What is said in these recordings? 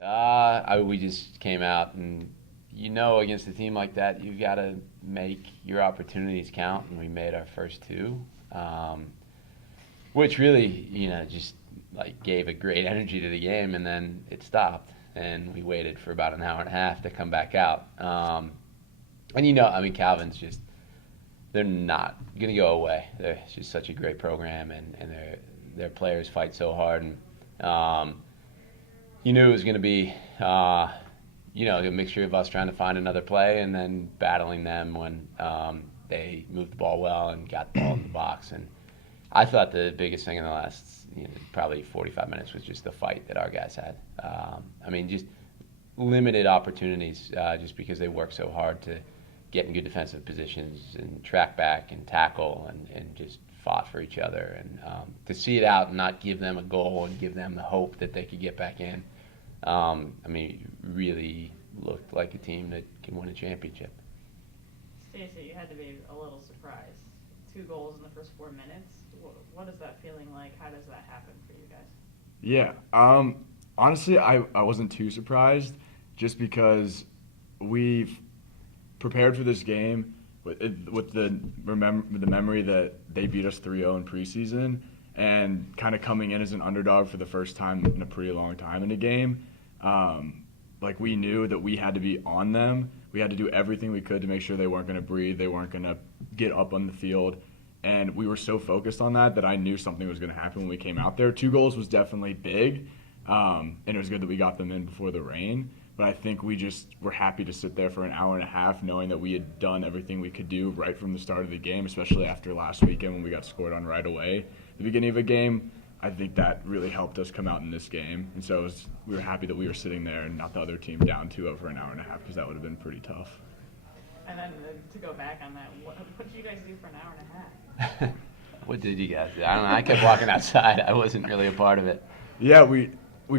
We just came out, and against a team like that, you've got to make your opportunities count, and we made our first two, which really, just like gave a great energy to the game, and then it stopped, and we waited for about an hour and a half to come back out. Calvin's just, they're not going to go away. They're just such a great program, and their players fight so hard, and you knew it was going to be, a mixture of us trying to find another play and then battling them when they moved the ball well and got the ball in the box. And I thought the biggest thing in the last, probably 45 minutes was just the fight that our guys had. Just limited opportunities just because they work so hard to get in good defensive positions and track back and tackle and just fought for each other. And to see it out and not give them a goal and give them the hope that they could get back in, really looked like a team that can win a championship. Stacey, you had to be a little surprised. 2 goals in the first 4 minutes. What is that feeling like? How does that happen for you guys? Yeah. Honestly, I wasn't too surprised just because we've prepared for this game with the memory that they beat us 3-0 in preseason and kind of coming in as an underdog for the first time in a pretty long time in a game. We knew that we had to be on them. We had to do everything we could to make sure they weren't going to breathe, they weren't going to get up on the field. And we were so focused on that I knew something was going to happen when we came out there. 2 goals was definitely big, and it was good that we got them in before the rain. But I think we just were happy to sit there for an hour and a half knowing that we had done everything we could do right from the start of the game, especially after last weekend when we got scored on right away. The beginning of a game, I think that really helped us come out in this game. And so we were happy that we were sitting there and not the other team down 2-0 for an hour and a half because that would have been pretty tough. And then to go back on that, what did you guys do for an hour and a half? What did you guys do? I don't know. I kept walking outside. I wasn't really a part of it. Yeah, we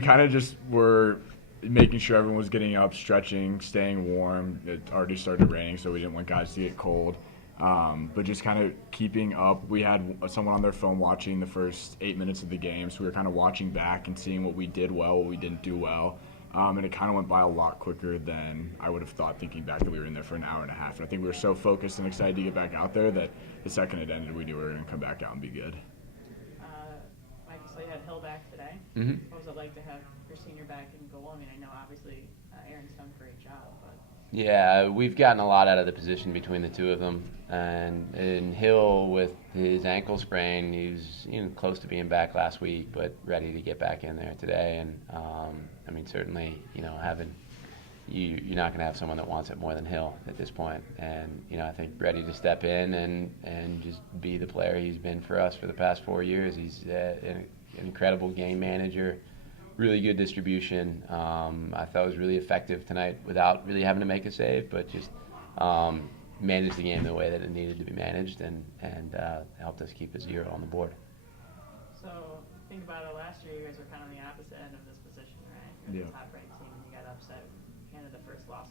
kind of just were making sure everyone was getting up, stretching, staying warm. It already started raining, so we didn't want guys to get cold. But just kind of keeping up. We had someone on their phone watching the first 8 minutes of the game, so we were kind of watching back and seeing what we did well, what we didn't do well. And it kind of went by a lot quicker than I would have thought, thinking back that we were in there for an hour and a half. And I think we were so focused and excited to get back out there that the second it ended, we knew we were going to come back out and be good. Mike, so you had Hill back today. Mm-hmm. What was it like to have your senior back in goal? I know obviously Aaron's done a great job, but Yeah, we've gotten a lot out of the position between the two of them. And in Hill, with his ankle sprain, he was close to being back last week, but ready to get back in there today. And certainly, you're not going to have someone that wants it more than Hill at this point. And I think ready to step in and just be the player he's been for us for the past 4 years. He's an incredible game manager. Really good distribution. I thought it was really effective tonight without really having to make a save, but just managed the game the way that it needed to be managed and helped us keep a 0 on the board. So think about it. Last year, you guys were kind of on the opposite end of this position, right? You're the top-ranked team, and you got upset, handed the first loss.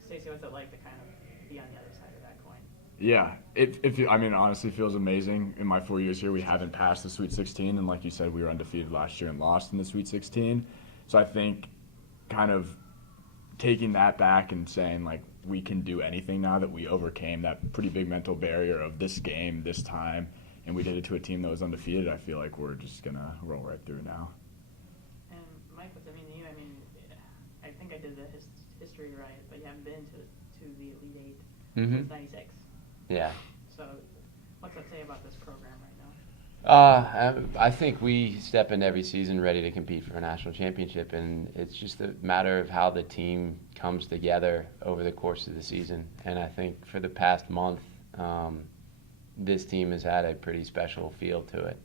Stacey, what's it like to kind of be on the other side of that coin? Yeah, it honestly feels amazing. In my 4 years here, we haven't passed the Sweet 16, and like you said, we were undefeated last year and lost in the Sweet 16. So I think kind of taking that back and saying, we can do anything now that we overcame that pretty big mental barrier of this game, this time, and we did it to a team that was undefeated, I feel like we're just going to roll right through now. And Mike, what's it mean to you? I think I did the history right, but you haven't been to the Elite 8 since 96. Yeah. So what's that say about this program right now? I think we step into every season ready to compete for a national championship, and it's just a matter of how the team comes together over the course of the season. And I think for the past month, this team has had a pretty special feel to it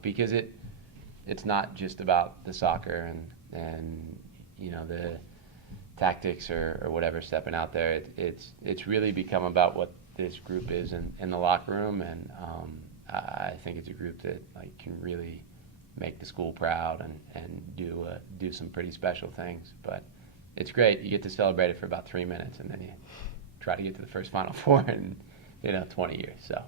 because it's not just about the soccer and the tactics or whatever stepping out there. It's really become about what this group is in the locker room, and I think it's a group that can really make the school proud and do some pretty special things. But it's great. You get to celebrate it for about 3 minutes, and then you try to get to the first Final Four in 20 years. So